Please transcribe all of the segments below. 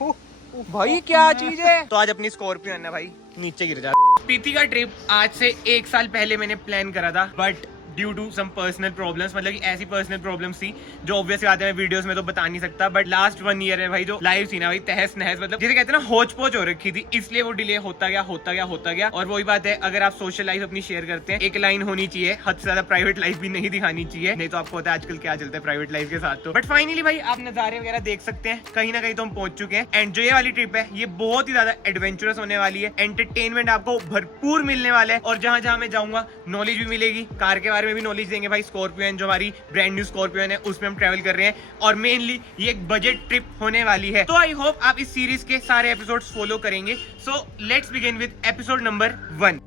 भाई क्या चीज है। तो आज अपनी स्कॉर्पियो है ना भाई नीचे गिर जा। स्पीति का ट्रिप आज से 1 साल पहले मैंने प्लान करा था, but due to some personal problems, मतलब कि ऐसी पर्सनल प्रॉब्लम्स थी जो ऑब्वियस बात है वीडियोस में तो बता नहीं सकता, बट लास्ट 1 ईयर है भाई जो लाइफ थी ना भाई तहस नहस, मतलब जिसे कहते हैं ना होच पोच हो रखी थी, इसलिए वो डिले होता गया। और वही बात है, अगर आप सोशल लाइफ अपनी शेयर करते हैं एक लाइन होनी चाहिए, हद से ज्यादा प्राइवेट लाइफ भी नहीं दिखानी चाहिए, नहीं तो आपको पता है आजकल क्या चलता है प्राइवेट लाइफ के साथ। तो बट फाइनली भाई आप नजारे वगैरह देख सकते हैं, कहीं ना कहीं तो हम पहुंच चुके हैं। एंड जो ये वाली ट्रिप है ये बहुत ही ज्यादा एडवेंचरस होने वाली है, एंटरटेनमेंट आपको भरपूर मिलने वाला है, और जहां जहां मैं जाऊंगा नॉलेज भी मिलेगी, कार के बारे में भी नॉलेज देंगे भाई। स्कॉर्पियो जो हमारी ब्रांड न्यू स्कॉर्पियो है उसमें हम ट्रैवल कर रहे हैं, और मेनली ये एक बजट ट्रिप होने वाली है। तो आई होप आप इस सीरीज के सारे एपिसोड्स फॉलो करेंगे। So let's begin with episode number 1।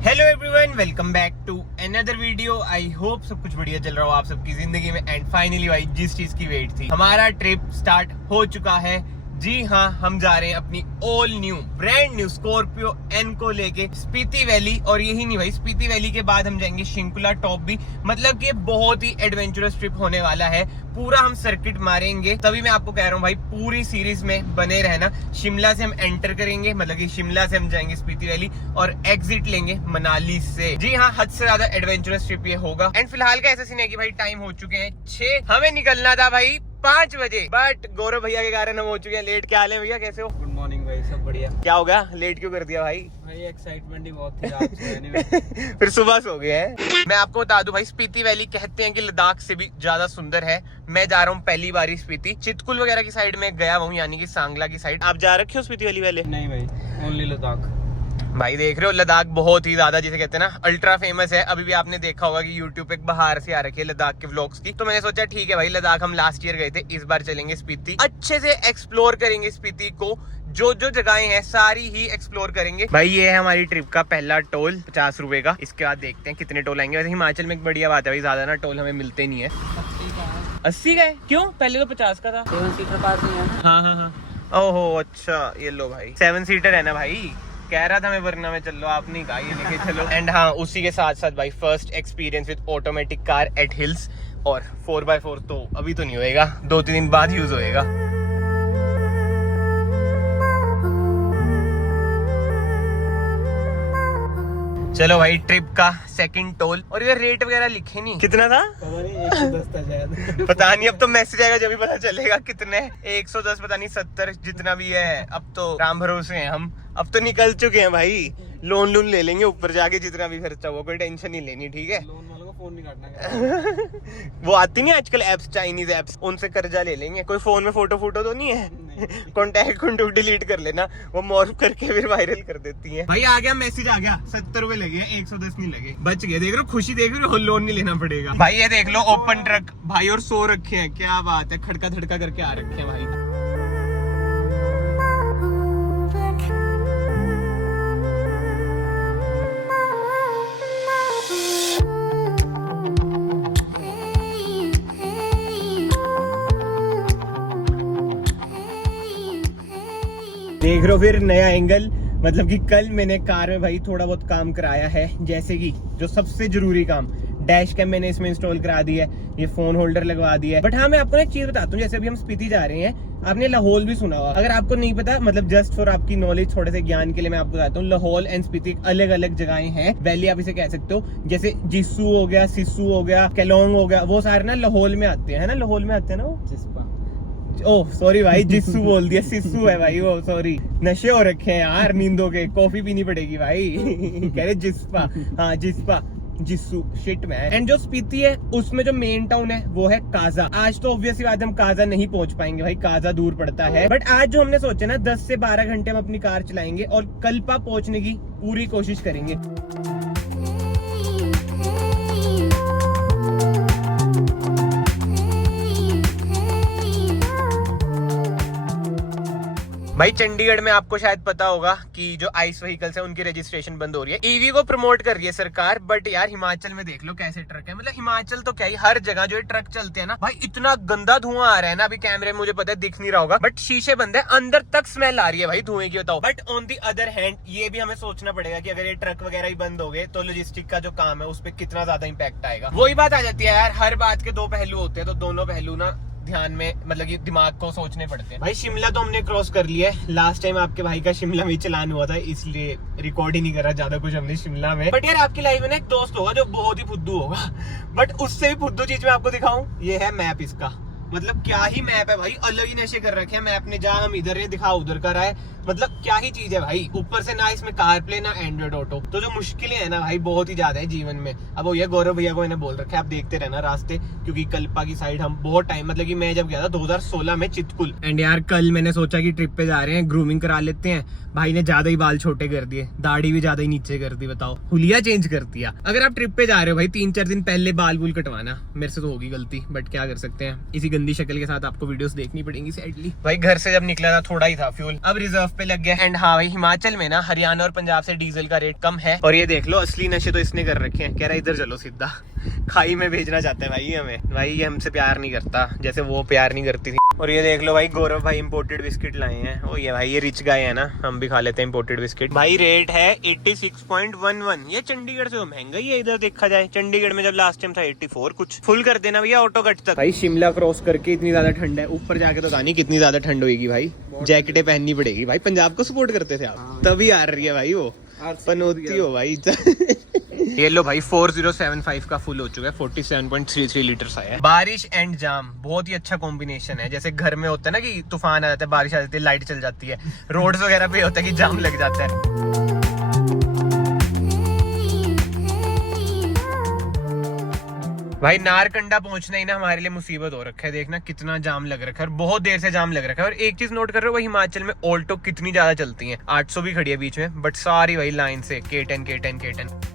Hello everyone, welcome back to another video. I hope सब कुछ बढ़िया चल रहा हो आप सबकी जिंदगी में। एंड फाइनली भाई जिस चीज की वेट थी, हमारा ट्रिप स्टार्ट हो चुका है। जी हाँ, हम जा रहे हैं अपनी all new brand new Scorpio N को लेके स्पीति वैली। और यही नहीं भाई, स्पीति वैली के बाद हम जाएंगे शिंकुला टॉप भी, मतलब कि बहुत ही एडवेंचरस ट्रिप होने वाला है। पूरा हम सर्किट मारेंगे, तभी मैं आपको कह रहा हूँ भाई पूरी सीरीज में बने रहना। शिमला से हम एंटर करेंगे, मतलब कि शिमला से हम जाएंगे स्पीति वैली और एग्जिट लेंगे मनाली से। जी हाँ, हद से ज्यादा एडवेंचरस ट्रिप ये होगा। एंड फिलहाल का ऐसा सीन है कि भाई टाइम हो चुके हैं 6, हमें निकलना था भाई 5 बजे, बट गौरव भैया के कारण हम हो चुके हैं लेट। क्या हाल है भैया, कैसे हो? गुड मॉर्निंग भाई, सब बढ़िया। क्या हो गया, लेट क्यों कर दिया भाई? भाई एक्साइटमेंट ही बहुत थी रात से। anyway। फिर सुबह सो गए हैं। मैं आपको बता दूं भाई, स्पीति वैली कहते हैं कि लद्दाख से भी ज्यादा सुंदर है। मैं जा रहा हूँ पहली बार स्पीति, चितकुल वगैरह की साइड में गया हूँ, यानी कि सांगला की साइड। आप जा रखे हो स्पीति वैली वाले? नहीं भाई, ओनली लद्दाख। भाई देख रहे हो, लद्दाख बहुत ही ज्यादा जिसे कहते हैं ना अल्ट्रा फेमस है। अभी भी आपने देखा होगा कि यूट्यूब पे बाहर से आ रखी है लद्दाख के व्लॉग्स की। तो मैंने सोचा ठीक है भाई, लद्दाख हम लास्ट ईयर गए थे, इस बार चलेंगे स्पीति, अच्छे से एक्सप्लोर करेंगे स्पीति को। जो जो जगहें हैं सारी ही एक्सप्लोर करेंगे। भाई ये है हमारी ट्रिप का पहला टोल 50 रुपए का। इसके बाद देखते हैं कितने टोल आएंगे। वैसे हिमाचल में एक बढ़िया बात है भाई, ज्यादा ना टोल हमें मिलते नहीं है। 80 का है? क्यों, पहले तो 50 का था। 7 सीटर पास नहीं है ना? हाँ। ओहो अच्छा, ये लो भाई 7 सीटर है ना भाई। कह रहा था मैं वरना में चल लो, आप नहीं कहा, ये लेके चलो। एंड हाँ, उसी के साथ साथ भाई first experience with automatic car eight hills. और 4x4 तो अभी तो नहीं होएगा, 2-3 दिन बाद यूज होएगा। चलो भाई, ट्रिप का सेकंड टोल। और ये रेट वगैरह लिखे नहीं, कितना था? पता नहीं, 110 था शायद। पता नहीं, अब तो मैसेज आएगा जब भी पता चलेगा कितने। 110 पता नहीं 70 जितना भी है। अब तो राम भरोसे हैं हम, अब तो निकल चुके हैं भाई। लोन ले लेंगे ऊपर जाके, जितना भी खर्चा हुआ, कोई टेंशन नहीं लेनी, ठीक है? लोन वालों को फोन नहीं काटना। वो आती नहीं आजकल एप्स, चाइनीज एप्स, उनसे कर्जा ले लेंगे। कोई फोन में फोटो तो नहीं है? कॉन्टैक्ट डिलीट कर लेना, वो मॉर्फ करके फिर वायरल कर देती है। भाई आ गया मैसेज, आ गया। 70 रुपए लगे, 110 नहीं लगे, बच गए। देख रहे हो खुशी, देख रहे हो, लोन नहीं लेना पड़ेगा भाई। ये देख लो ओपन ट्रक भाई, और 100 रखे हैं, क्या बात है, खड़का धड़का करके आ रखे हैं भाई। देख रहे हो फिर नया एंगल, मतलब कि कल मैंने कार में भाई थोड़ा बहुत काम कराया है, जैसे कि जो सबसे जरूरी काम, डैश कैम मैंने इसमें इंस्टॉल करा दी है, ये फोन होल्डर लगवा दिया है। बट हाँ, मैं आपको एक चीज बताता हूँ, जैसे अभी हम स्पीति जा रहे हैं, आपने लाहौल भी सुना होगा। अगर आपको नहीं पता, मतलब जस्ट फॉर आपकी नॉलेज, थोड़े से ज्ञान के लिए मैं आपको बताता हूँ, लाहौल एंड स्पीति अलग अलग जगहें हैं, वैली आप इसे कह सकते हो। जैसे जिस्सू हो गया, सिस्सू हो गया, केलोंग हो गया, वो सारे ना लाहौल में आते हैं, है ना? लाहौल में आते हैं ना वो। ओह सॉरी भाई, जिस्सू बोल दिया, सिस्सू है भाई वो, सॉरी। नशे हो रखे हैं यार नींदों के, कॉफी पीनी पड़ेगी भाई। कह रहे जिस्पा, हाँ जिस्पा, जिस्सू, शिट मैन। एंड जो स्पीति है उसमें जो मेन टाउन है वो है काजा। आज तो ऑब्वियस बात हम काजा नहीं पहुंच पाएंगे भाई, काजा दूर पड़ता है। बट आज जो हमने सोचा ना, 10 से 12 घंटे हम अपनी कार चलाएंगे और कल्पा पहुंचने की पूरी कोशिश करेंगे। भाई चंडीगढ़ में आपको शायद पता होगा कि जो आइस व्हीकल्स है उनकी रजिस्ट्रेशन बंद हो रही है। ईवी को प्रमोट कर रही है सरकार, बट यार हिमाचल में देख लो कैसे ट्रक है। मतलब हिमाचल तो क्या ही, हर जगह जो ट्रक चलते हैं ना भाई, इतना गंदा धुआं आ रहा है ना। अभी कैमरे में मुझे पता है दिख नहीं रहा होगा, बट शीशे बंद है, अंदर तक स्मेल आ रही है भाई धुएं की, बताओ। But on the other hand ये भी हमें सोचना पड़ेगा कि अगर ये ट्रक वगैरह ही बंद हो गए तो लॉजिस्टिक का जो काम है उस पर कितना ज्यादा इंपैक्ट आएगा। वही बात आ जाती है यार, हर बात के दो पहलू होते हैं, तो दोनों पहलू ना ध्यान में, मतलब कि दिमाग को सोचने पड़ते हैं। भाई शिमला तो हमने क्रॉस कर लिया है। लास्ट टाइम आपके भाई का शिमला में चलान हुआ था, इसलिए रिकॉर्ड ही नहीं करा ज्यादा कुछ हमने शिमला में। बट यार आपकी लाइफ में ना एक दोस्त होगा जो बहुत ही फुद्दू होगा, बट उससे भी फुद्दू चीज मैं आपको दिखाऊं, ये है मैप इसका। मतलब क्या ही मैप है भाई, अलग ही नशे कर रखे हैं मैप ने। जहाँ हम इधर है दिखा उधर का रहा है, मतलब क्या ही चीज है भाई। ऊपर से ना इसमें कार प्ले ना एंड्रॉइड ऑटो, तो जो मुश्किलें है ना भाई बहुत ही ज्यादा है जीवन में। अब वो ये गौरव भैया को मैंने बोल रखा है आप देखते रहना रास्ते, क्योंकि कल्पा की साइड हम बहुत टाइम, मतलब कि मैं जब गया था 2016 में चितकुल। एंड यार कल मैंने सोचा कि ट्रिप पे जा रहे हैं, ग्रूमिंग करा लेते हैं। भाई ने ज्यादा ही बाल छोटे कर दिए, दाढ़ी भी ज्यादा ही नीचे कर दी, बताओ हुलिया चेंज कर दिया। अगर आप ट्रिप पे जा रहे हो भाई 3-4 दिन पहले बाल बूल कटवाना। मेरे से तो होगी गलती, बट क्या कर सकते हैं, इसी गंदी शक्ल के साथ आपको वीडियोस देखनी पड़ेंगी सैडली। भाई घर से जब निकला था थोड़ा ही था फ्यूल, अब रिजर्व पे लग गया। एंड हाँ भाई हिमाचल में ना हरियाणा और पंजाब से डीजल का रेट कम है। और ये देख लो असली नशे तो इसने कर रखे हैं, कह रहा है इधर चलो सीधा, खाई में भेजना चाहता है भाई हमें। भाई ये हमसे प्यार नहीं करता जैसे वो प्यार नहीं करती थी। और ये देख लो भाई गौरव भाई इंपोर्टेड बिस्किट लाए हैं। ओ ये भाई ये रिच गाय है ना, हम भी खा लेते हैं इंपोर्टेड बिस्किट। भाई रेट है 86.11। ये चंडीगढ़ से तो महंगा ही है इधर देखा जाए। चंडीगढ़ में जब लास्ट टाइम था 84 कुछ। फुल कर देना भैया ऑटो कट तक। भाई शिमला क्रॉस करके इतनी ज्यादा ठंड है, ऊपर जाके तो नहीं कितनी ज्यादा ठंड होगी भाई, जैकेटें पहननी पड़ेगी। भाई पंजाब को सपोर्ट करते थे आप, तभी आ रही है भाई वो पनौती हो भाई। ये लो भाई 4075 का फुल हो चुका है, 47.33 लीटर आया है। बारिश एंड जाम बहुत ही अच्छा कॉम्बिनेशन है। जैसे घर में होता है ना कि तूफान आ जाता है, बारिश आ जाती है, लाइट चल जाती है, रोड्स वगैरह पे होता है कि जाम लग जाता है। भाई नारकंडा पहुंचना ही ना हमारे लिए मुसीबत हो रखा है। देखना कितना जाम लग रखा है, और बहुत देर से जाम लग रखा है। और एक चीज नोट कर रहे हो भाई हिमाचल में ऑल्टो कितनी ज्यादा चलती हैं, 800 भी खड़ी है बीच में, बट सारी भाई लाइन से K10 K10 K10।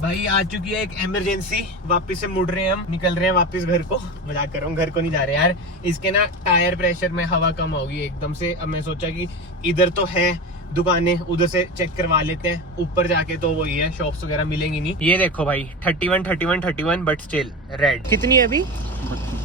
भाई आ चुकी है एक इमरजेंसी, वापस से मुड़ रहे हैं हम, निकल रहे हैं वापस घर को। मजाक कर रहा हूँ, घर को नहीं जा रहे यार। इसके ना टायर प्रेशर में हवा कम होगी एकदम से। अब मैं सोचा कि इधर तो है दुकानें, उधर से चेक करवा लेते हैं। ऊपर जाके तो वही है, शॉप्स वगैरह मिलेंगी नहीं। ये देखो भाई 31 बट स्टिल रेड। कितनी है अभी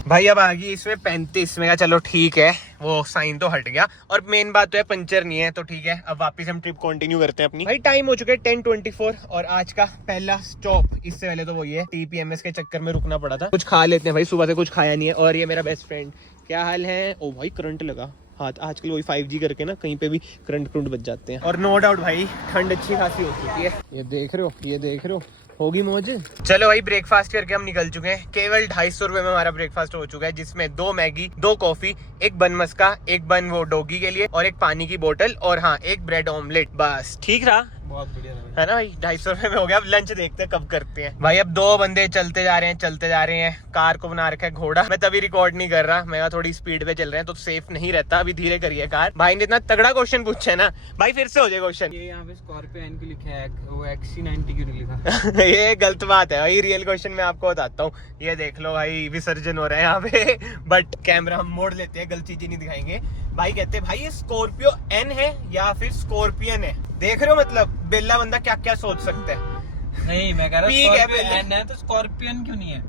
भाई? अब आ गई इसमें 35 में। चलो ठीक है, वो साइन तो हट गया। और मेन बात तो है पंचर नहीं है, तो ठीक है। अब वापस हम ट्रिप कंटिन्यू करते हैं अपनी। भाई टाइम हो चुका है 10:24 और आज का पहला स्टॉप, इससे पहले तो वही है TPMS के चक्कर में रुकना पड़ा था। कुछ खा लेते हैं भाई, सुबह से कुछ खाया नहीं है। और ये मेरा बेस्ट फ्रेंड, क्या हाल है? ओ भाई करंट लगा हाथ, आजकल वही 5G करके ना कहीं पे भी करंट बच जाते हैं। और नो डाउट भाई ठंड अच्छी खासी हो चुकी है। ये देख रहे हो होगी मौज। चलो भाई ब्रेकफास्ट करके हम निकल चुके हैं। केवल 250 रुपए में हमारा ब्रेकफास्ट हो चुका है, जिसमें 2 मैगी, 2 कॉफी, 1 बन मस्का, 1 बन वो डॉगी के लिए, और 1 पानी की बोतल, और हाँ 1 ब्रेड ऑमलेट। बस ठीक रहा, बहुत बढ़िया है ना भाई। 250 रुपए में हो गया। अब लंच देखते हैं कब करते हैं भाई। अब 2 बंदे चलते जा रहे हैं। कार को बना रखा है घोड़ा। मैं तभी रिकॉर्ड नहीं कर रहा, मैं थोड़ी स्पीड पे चल रहे हैं तो सेफ नहीं रहता। अभी धीरे करिए कार। भाई ने इतना तगड़ा क्वेश्चन पूछा है ना भाई, फिर से हो जाए क्वेश्चन। ये यहाँ पे स्कॉर्पियो एन क्यों लिखा है, वो XC90 क्यों नहीं लिखा? ये गलत बात है भाई, रियल क्वेश्चन मैं आपको बताता हूँ। ये देख लो भाई विसर्जन हो रहा है यहाँ पे, बट कैमरा हम मोड़ लेते हैं, गलत चीजें नहीं दिखाएंगे। भाई कहते हैं भाई ये स्कॉर्पियो एन है या फिर स्कॉर्पियन है। देख रहे हो मतलब बेल्ला बंदा क्या क्या सोच सकता है। नहीं मैं कह रहा स्कॉर्पियो एन है तो स्कॉर्पियन क्यों नहीं है?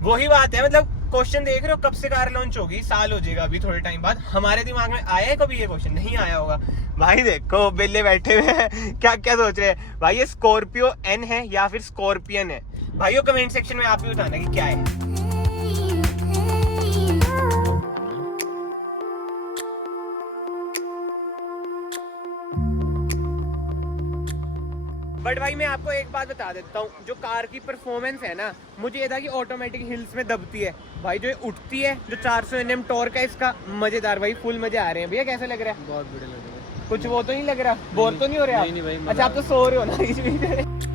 वही बात है, मतलब क्वेश्चन देख रहे हो कब से कार लॉन्च होगी, साल हो जाएगा अभी थोड़े टाइम बाद। हमारे दिमाग में आया है कभी ये क्वेश्चन? नहीं आया होगा। भाई देखो बेल्ले बैठे हुए हैं क्या क्या सोच रहे हैं। भाई ये स्कॉर्पियो एन है या फिर स्कॉर्पियन है? भाइयों कमेंट सेक्शन में आप ही बताना कि क्या है। बट भाई मैं आपको एक बात बता देता हूँ, जो कार की परफॉर्मेंस है ना, मुझे ये था कि ऑटोमेटिक हिल्स में दबती है भाई, जो उठती है, जो 400 Nm टॉर्क है इसका, मजेदार भाई, फुल मजे आ रहे हैं। भैया कैसा लग रहा है? बहुत बढ़िया लग रहा है। कुछ वो तो नहीं लग रहा, बोर तो नहीं हो रहे आप? नहीं भाई। अच्छा आप तो सो रहे हो ना इस बीच।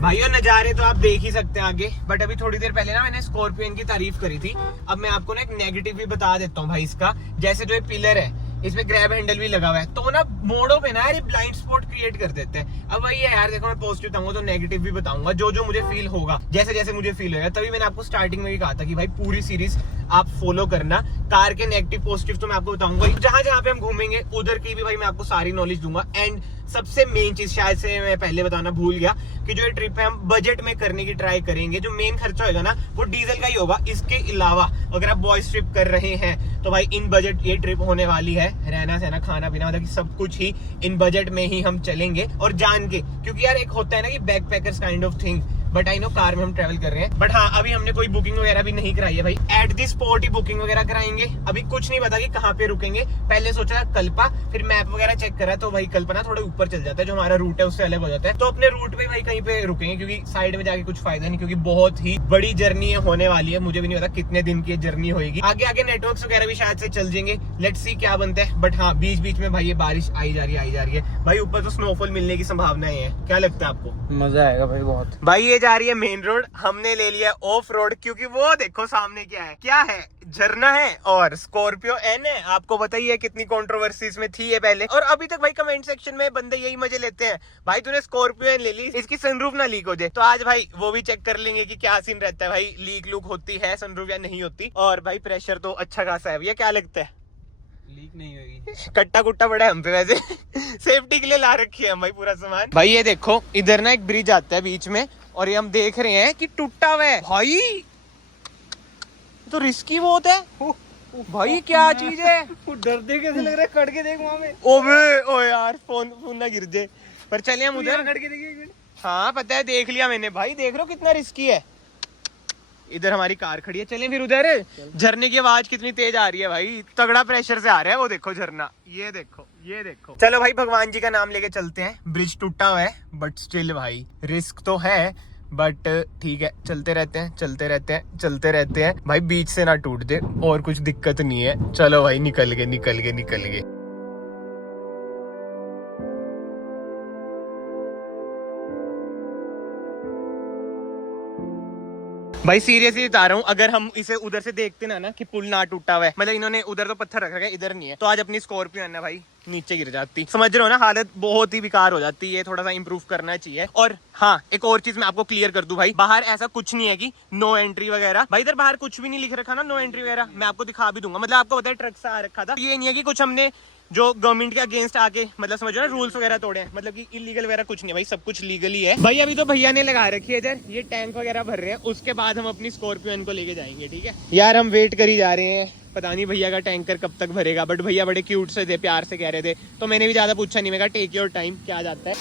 भाइयों नजारे तो आप देख ही सकते हैं आगे, बट अभी थोड़ी देर पहले ना मैंने स्कॉर्पियन की तारीफ करी थी। अब मैं आपको ना एक नेगेटिव भी बता देता हूँ भाई इसका। जैसे जो ये पिलर है, इसमें ग्रैब हैंडल भी लगा हुआ है, तो ना मोड़ों पे ना यार ब्लाइंड स्पॉट क्रिएट कर देते हैं। अब वही है यार, देखो मैं पॉजिटिव बताऊंगा तो नेगेटिव भी बताऊंगा, जो जो मुझे फील होगा, जैसे जैसे मुझे फील होगा। तभी मैंने आपको स्टार्टिंग में भी कहा था कि भाई पूरी सीरीज आप फॉलो करना। कार के नेगेटिव पॉजिटिव तो मैं आपको बताऊंगा, जहां जहां पे हम घूमेंगे उधर की भी भाई मैं आपको सारी नॉलेज दूंगा। एंड सबसे मेन चीज शायद से मैं पहले बताना भूल गया कि जो ये ट्रिप है हम बजट में करने की ट्राई करेंगे। जो मेन खर्चा होगा ना वो डीजल का ही होगा। इसके अलावा अगर आप बॉयज ट्रिप कर रहे हैं तो भाई इन बजट ये ट्रिप होने वाली है। रहना सहना खाना पीना मतलब कि सब कुछ ही इन बजट में ही हम चलेंगे। और जान के, क्योंकि यार एक होता है ना कि backpackers kind of thing, but I know car में हम ट्रेवल कर रहे हैं। बट हाँ, अभी हमने कोई बुकिंग वगैरह भी नहीं कराई है भाई, at the spot he booking वगैरह कराएंगे। अभी कुछ नहीं पता कि कहाँ पे रुकेंगे। पहले सोचा कल्पा, फिर मैप वगैरह चेक करा तो भाई कल्पा ना थोड़ा ऊपर चल जाता है, जो हमारा रूट है उससे अलग हो जाता है। तो अपने रूट पे भाई कहीं पे रुकेंगे, क्योंकि साइड में जाके कुछ फायदा नहीं, क्योंकि बहुत ही बड़ी जर्नी होने वाली है। मुझे भी नहीं पता कितने दिन की जर्नी होगी। आगे आगे नेटवर्क्स वगैरह भी शायद से चल जाएंगे, लेट्स सी क्या बनता है। बट हाँ, बीच बीच में भाई ये बारिश आई जा रही है भाई। ऊपर तो स्नोफॉल मिलने की संभावनाएं है। क्या लगता है आपको? मजा आएगा भाई बहुत। भाई ये जा रही है मेन रोड, हमने ले लिया ऑफ रोड, क्योंकि वो देखो सामने क्या है झरना है और स्कॉर्पियो एन है। आपको बताइए कितनी कंट्रोवर्सी इसमें थी ये पहले, और अभी तक भाई कमेंट सेक्शन में बंदे यही मजे लेते हैं, भाई तूने स्कॉर्पियो एन ले ली, इसकी सनरूफ ना लीक हो जाए। तो आज भाई वो भी चेक कर लेंगे कि क्या सीन रहता है, भाई लीक लूक होती है सनरूफ या नहीं होती। और भाई प्रेशर तो अच्छा खासा है भैया, क्या लगता है? लीक नहीं होगी। कट्टा कुट्टा बड़ा है हम पे वैसे सेफ्टी के लिए ला रखी है हम भाई पूरा सामान। भाई ये देखो इधर ना एक ब्रिज आता है बीच में, और ये हम देख रहे हैं कि टूटा हुआ है भाई, तो रिस्की बहुत है भाई। क्या चीज है? डरते कैसे लग रहा है, कट के देख वहां में। ओबे ओ यार, फोन ना गिर जाए। पर चले हम उधर। कट के देखिए। हाँ पता है, देख लिया मैंने भाई। देख रहे हो कितना रिस्की है। इधर हमारी कार खड़ी है, चलें फिर उधर। झरने की आवाज कितनी तेज आ रही है भाई, तगड़ा प्रेशर से आ रहा है। वो देखो झरना, ये देखो। चलो भाई भगवान जी का नाम लेके चलते हैं। ब्रिज टूटा हुआ है बट स्टिल भाई रिस्क तो है, बट ठीक है, चलते रहते हैं भाई। बीच से ना टूट दे और कुछ दिक्कत नहीं है। चलो भाई निकल गए। भाई सीरियसली बता रहा हूँ, अगर हम इसे उधर से देखते ना कि पुल ना टूटा हुआ है, मतलब इन्होंने उधर तो पत्थर रखा है, इधर नहीं है, तो आज अपनी स्कॉर्पियो है ना भाई नीचे गिर जाती। समझ रहे हो ना, हालत बहुत ही बेकार हो जाती है। थोड़ा सा इंप्रूव करना चाहिए। और हाँ, एक और चीज मैं आपको क्लियर कर दूं भाई, बाहर ऐसा कुछ नहीं है कि नो एंट्री वगैरह। भाई इधर बाहर कुछ भी नहीं लिख रखा ना नो एंट्री वगैरह, मैं आपको दिखा भी दूंगा। मतलब आपको पता है ट्रक से आ रखा था, ये नहीं है कि कुछ हमने जो गवर्नमेंट के अगेंस्ट आके मतलब समझो ना रूल्स वगैरह तोड़े हैं, मतलब कि इलीगल वगैरह कुछ नहीं है भाई, सब कुछ लीगली है भाई। अभी तो भैया ने लगा रखी है इधर, ये टैंक वगैरह भर रहे हैं, उसके बाद हम अपनी स्कॉर्पियो को लेके जाएंगे। ठीक है यार, हम वेट कर ही जा रहे हैं, पता नहीं भैया का टैंकर कब तक भरेगा। बट भैया बड़े क्यूट से थे, प्यार से कह रहे थे, तो मैंने भी ज्यादा पूछा नहीं, मैं कहा टेक योर टाइम, क्या जाता है।